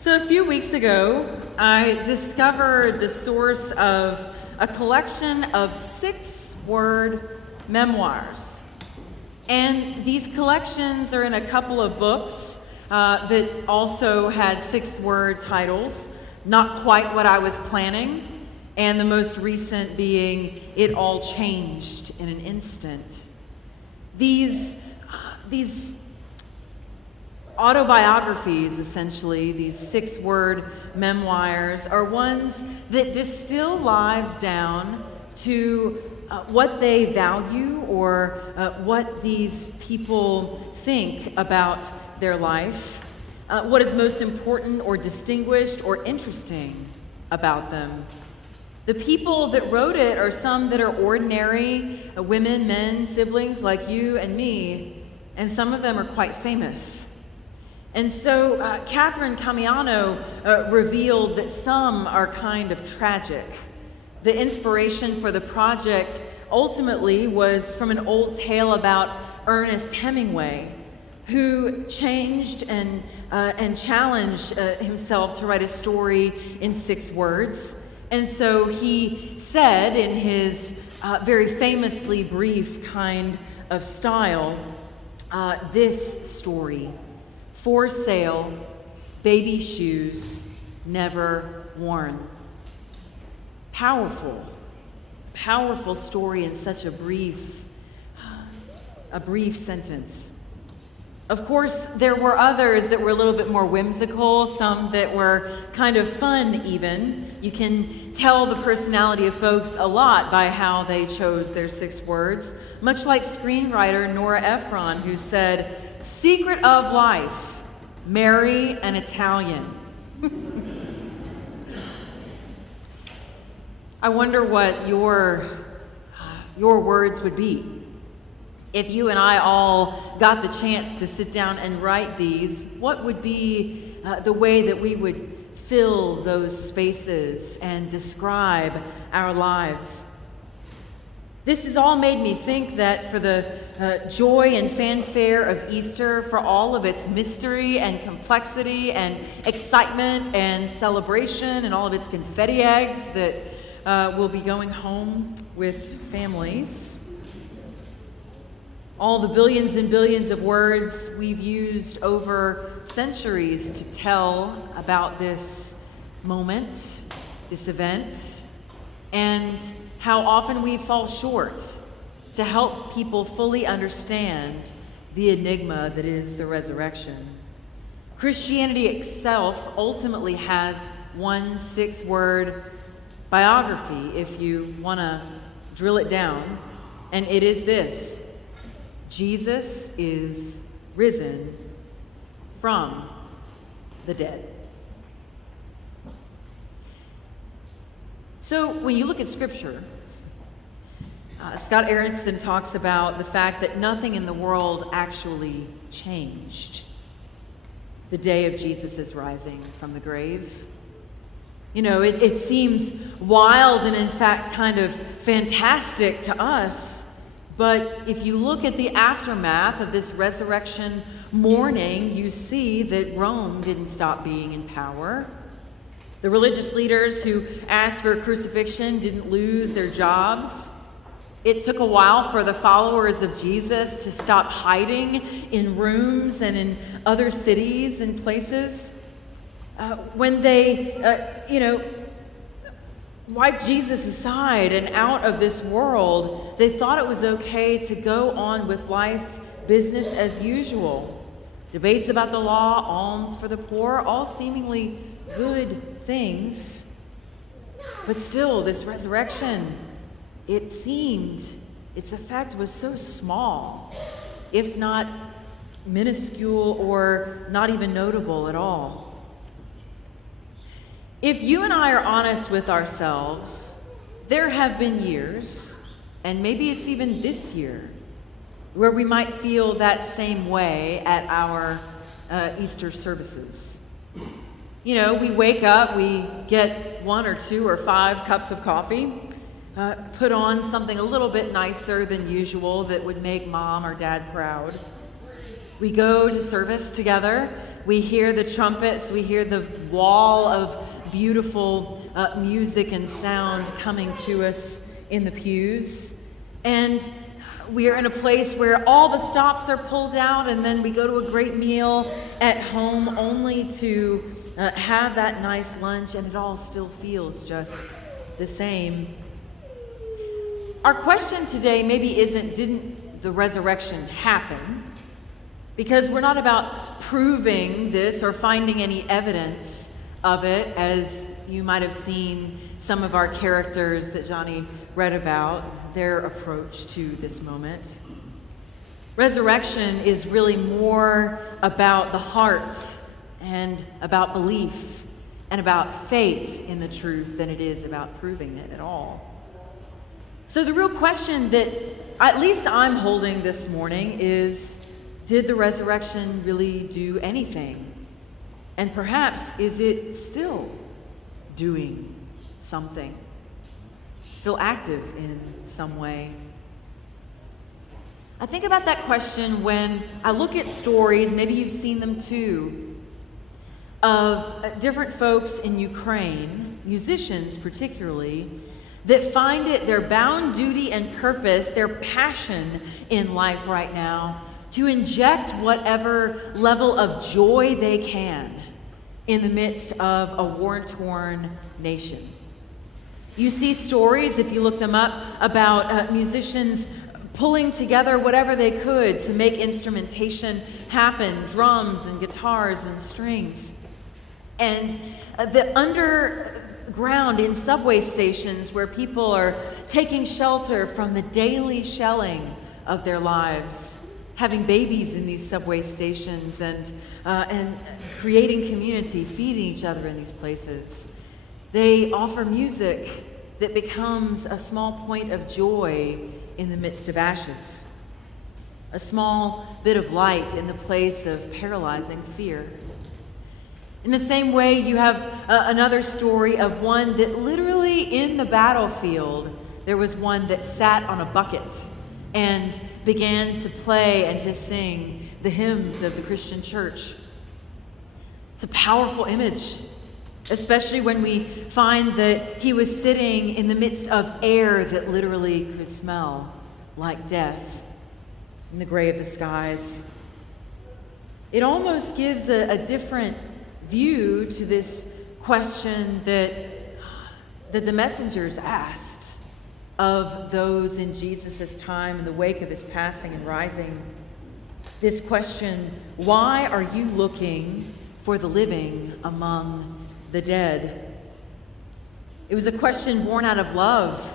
So a few weeks ago, I discovered the source of a collection of 6-word memoirs. And these collections are in a couple of books that also had 6-word titles, not quite what I was planning, and the most recent being It All Changed in an Instant. These autobiographies, essentially, these 6-word memoirs, are ones that distill lives down to what they value or what these people think about their life, what is most important or distinguished or interesting about them. The people that wrote it are some that are ordinary women, men, siblings like you and me, and some of them are quite famous. And so Catherine Camiano revealed that some are kind of tragic. The inspiration for the project ultimately was from an old tale about Ernest Hemingway, who changed and challenged himself to write a story in 6 words. And so he said in his very famously brief kind of style, this story: for sale, baby shoes, never worn. Powerful story in such a brief sentence. Of course, there were others that were a little bit more whimsical, some that were kind of fun even. You can tell the personality of folks a lot by how they chose their 6 words, much like screenwriter Nora Ephron, who said, "Secret of life, marry an Italian." I wonder what your words would be. If you and I all got the chance to sit down and write these, what would be the way that we would fill those spaces and describe our lives? This has all made me think that for the joy and fanfare of Easter, for all of its mystery and complexity and excitement and celebration and all of its confetti eggs that will be going home with families, all the billions and billions of words we've used over centuries to tell about this moment, this event, and how often we fall short to help people fully understand the enigma that is the resurrection. Christianity itself ultimately has one 6-word biography, if you want to drill it down, and it is this: Jesus is risen from the dead. So when you look at Scripture, Scott Erickson talks about the fact that nothing in the world actually changed the day of Jesus' rising from the grave. You know, it seems wild and in fact kind of fantastic to us. But if you look at the aftermath of this resurrection morning, you see that Rome didn't stop being in power. The religious leaders who asked for a crucifixion didn't lose their jobs. It took a while for the followers of Jesus to stop hiding in rooms and in other cities and places. When they, wiped Jesus aside and out of this world, they thought it was okay to go on with life, business as usual. Debates about the law, alms for the poor, all seemingly good things. But still, this resurrection, it seemed its effect was so small, if not minuscule or not even notable at all. If you and I are honest with ourselves, there have been years, and maybe it's even this year, where we might feel that same way at our Easter services. You know, we wake up, we get 1 or 2 or 5 cups of coffee, put on something a little bit nicer than usual that would make mom or dad proud. We go to service together. we hear the trumpets, we hear the wall of beautiful music and sound coming to us in the pews. And we are in a place where all the stops are pulled out, and then we go to a great meal at home only to have that nice lunch, and it all still feels just the same. Our question today maybe isn't, didn't the resurrection happen? Because we're not about proving this or finding any evidence of it, as you might have seen some of our characters that Johnny read about, their approach to this moment. Resurrection is really more about the heart and about belief and about faith in the truth than it is about proving it at all. So the real question that at least I'm holding this morning is, did the resurrection really do anything? And perhaps is it still doing something? Still active in some way? I think about that question when I look at stories, maybe you've seen them too, of different folks in Ukraine, musicians particularly, that find it their bound duty and purpose, their passion in life right now, to inject whatever level of joy they can in the midst of a war-torn nation. You see stories, if you look them up, about musicians pulling together whatever they could to make instrumentation happen, drums and guitars and strings. And the underground in subway stations where people are taking shelter from the daily shelling of their lives, having babies in these subway stations and creating community, feeding each other in these places. They offer music that becomes a small point of joy in the midst of ashes, a small bit of light in the place of paralyzing fear. In the same way, you have another story of one that literally in the battlefield, there was one that sat on a bucket and began to play and to sing the hymns of the Christian church. It's a powerful image, especially when we find that he was sitting in the midst of air that literally could smell like death in the gray of the skies. It almost gives a different view to this question that the messengers asked of those in Jesus' time in the wake of his passing and rising. This question, why are you looking for the living among the dead? It was a question born out of love,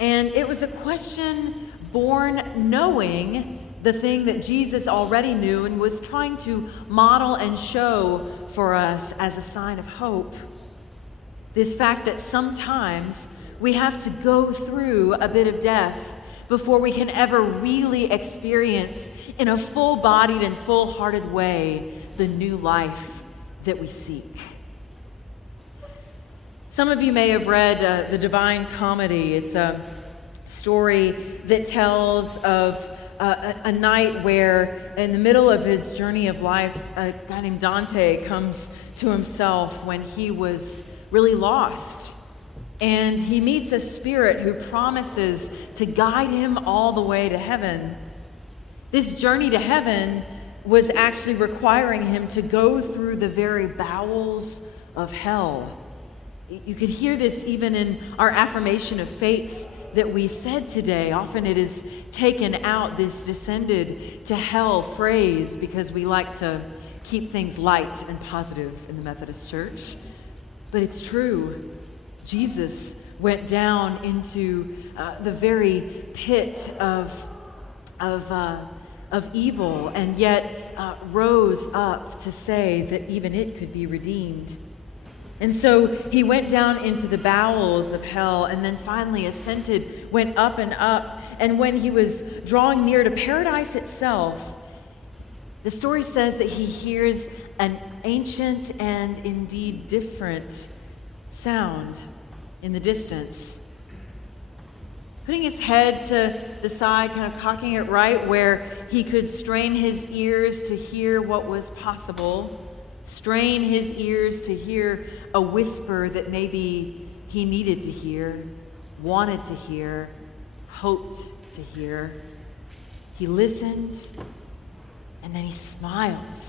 and it was a question born knowing the thing that Jesus already knew and was trying to model and show for us as a sign of hope. This fact that sometimes we have to go through a bit of death before we can ever really experience in a full-bodied and full-hearted way the new life that we seek. Some of you may have read The Divine Comedy. It's a story that tells of a night where, in the middle of his journey of life, a guy named Dante comes to himself when he was really lost. And he meets a spirit who promises to guide him all the way to heaven. This journey to heaven was actually requiring him to go through the very bowels of hell. You could hear this even in our affirmation of faith that we said today. Often it is taken out, this descended to hell phrase, because we like to keep things light and positive in the Methodist Church. But it's true. Jesus went down into the very pit of evil, and yet rose up to say that even it could be redeemed. And so he went down into the bowels of hell, and then finally ascended, went up and up. And when he was drawing near to paradise itself, the story says that he hears an ancient and indeed different sound in the distance. Putting his head to the side, kind of cocking it right where he could strain his ears to hear what was possible, strain his ears to hear a whisper that maybe he needed to hear, wanted to hear, hoped to hear. He listened, and then he smiled,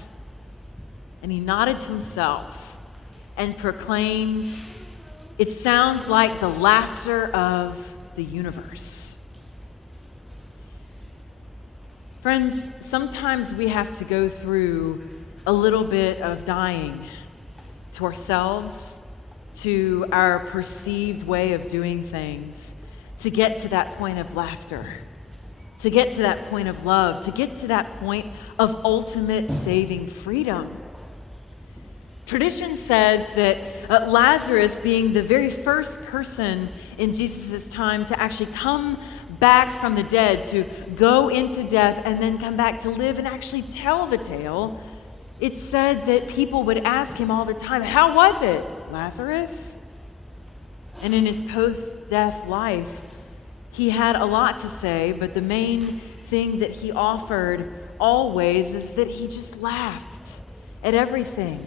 and he nodded to himself and proclaimed, "It sounds like the laughter of the universe." Friends, sometimes we have to go through a little bit of dying to ourselves, to our perceived way of doing things, to get to that point of laughter, to get to that point of love, to get to that point of ultimate saving freedom. Tradition says that Lazarus, being the very first person in Jesus' time to actually come back from the dead, to go into death and then come back to live and actually tell the tale, it said that people would ask him all the time, "How was it, Lazarus?" And in his post-death life, he had a lot to say, but the main thing that he offered always is that he just laughed at everything.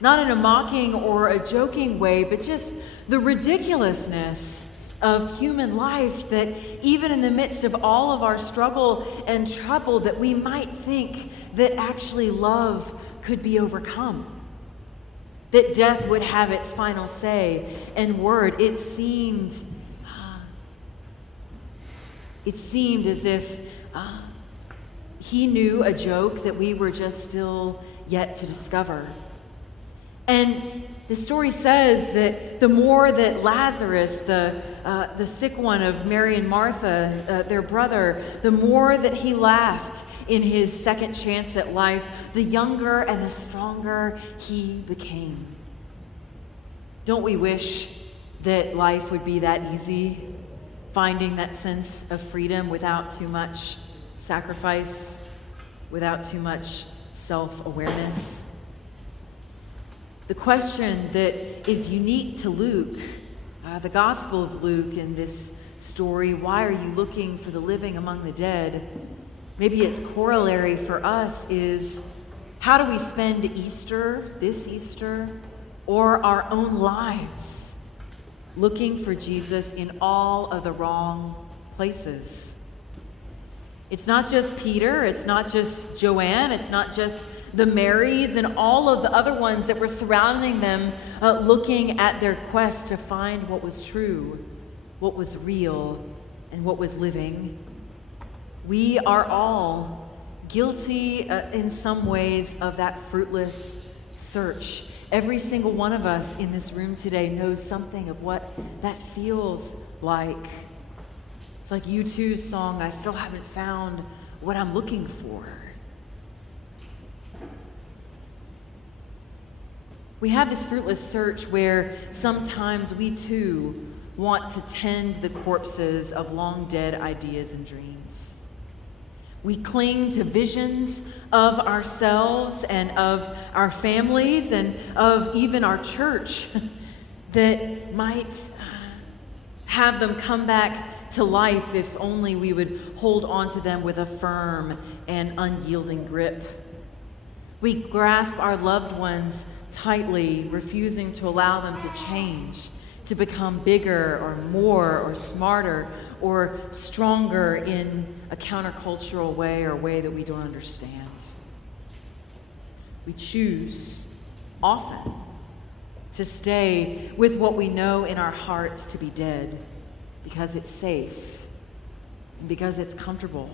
Not in a mocking or a joking way, but just the ridiculousness of human life, that even in the midst of all of our struggle and trouble, that we might think that actually love could be overcome, that death would have its final say and word. It seemed as if he knew a joke that we were just still yet to discover. And the story says that the more that Lazarus, the sick one of Mary and Martha, their brother, the more that he laughed in his second chance at life, the younger and the stronger he became. Don't we wish that life would be that easy, finding that sense of freedom without too much sacrifice, without too much self-awareness? The question that is unique to Luke, the Gospel of Luke in this story, why are you looking for the living among the dead? Maybe its corollary for us is, how do we spend Easter, this Easter, or our own lives looking for Jesus in all of the wrong places? It's not just Peter, it's not just Joanne, it's not just the Marys and all of the other ones that were surrounding them, looking at their quest to find what was true, what was real, and what was living. We are all guilty in some ways of that fruitless search. Every single one of us in this room today knows something of what that feels like. It's like U2's song, "I Still Haven't Found What I'm Looking For." We have this fruitless search where sometimes we too want to tend the corpses of long dead ideas and dreams. We cling to visions of ourselves and of our families and of even our church that might have them come back to life if only we would hold on to them with a firm and unyielding grip. We grasp our loved ones tightly, refusing to allow them to change, to become bigger or more or smarter or stronger in a countercultural way or a way that we don't understand. We choose often to stay with what we know in our hearts to be dead because it's safe and because it's comfortable.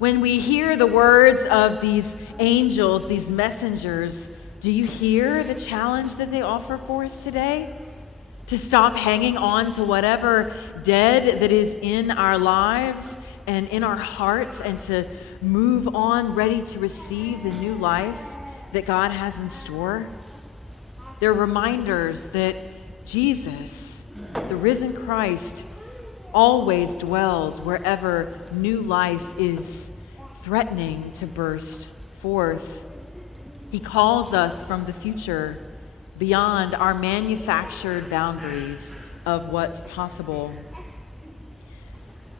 When we hear the words of these angels, these messengers, do you hear the challenge that they offer for us today? To stop hanging on to whatever dead that is in our lives and in our hearts, and to move on ready to receive the new life that God has in store. They're reminders that Jesus, the risen Christ, always dwells wherever new life is threatening to burst forth. He calls us from the future, beyond our manufactured boundaries of what's possible.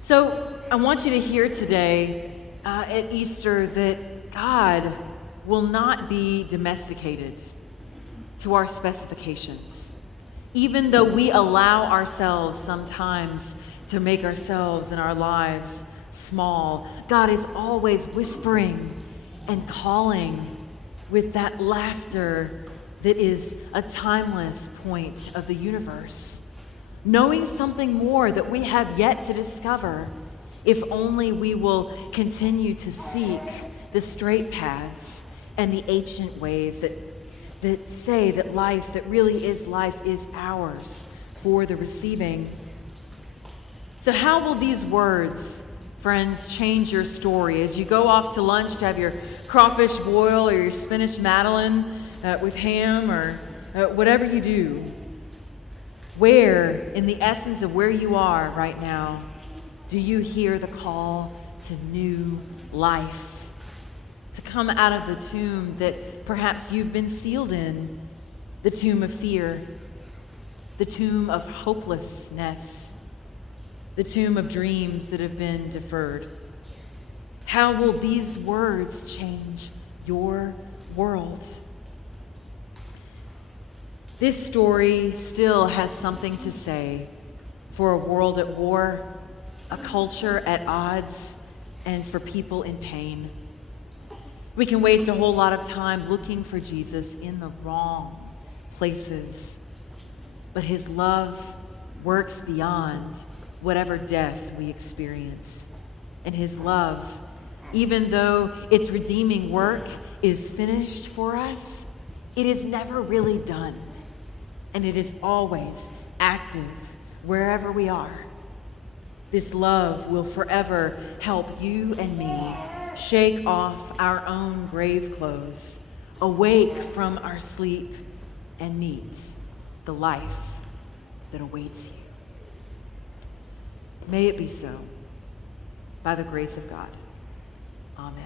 So I want you to hear today at Easter that God will not be domesticated to our specifications. Even though we allow ourselves sometimes to make ourselves and our lives small, God is always whispering and calling with that laughter that is a timeless point of the universe, knowing something more that we have yet to discover, if only we will continue to seek the straight paths and the ancient ways that say that life that really is life is ours for the receiving. So how will these words, friends, change your story as you go off to lunch to have your crawfish boil or your spinach madeleine with ham or whatever you do? Where, in the essence of where you are right now, do you hear the call to new life? To come out of the tomb that perhaps you've been sealed in, the tomb of fear, the tomb of hopelessness, the tomb of dreams that have been deferred. How will these words change your world? This story still has something to say for a world at war, a culture at odds, and for people in pain. We can waste a whole lot of time looking for Jesus in the wrong places, but his love works beyond whatever death we experience. And his love, even though its redeeming work is finished for us, it is never really done. And it is always active wherever we are. This love will forever help you and me shake off our own grave clothes, awake from our sleep, and meet the life that awaits you. May it be so, by the grace of God. Amen.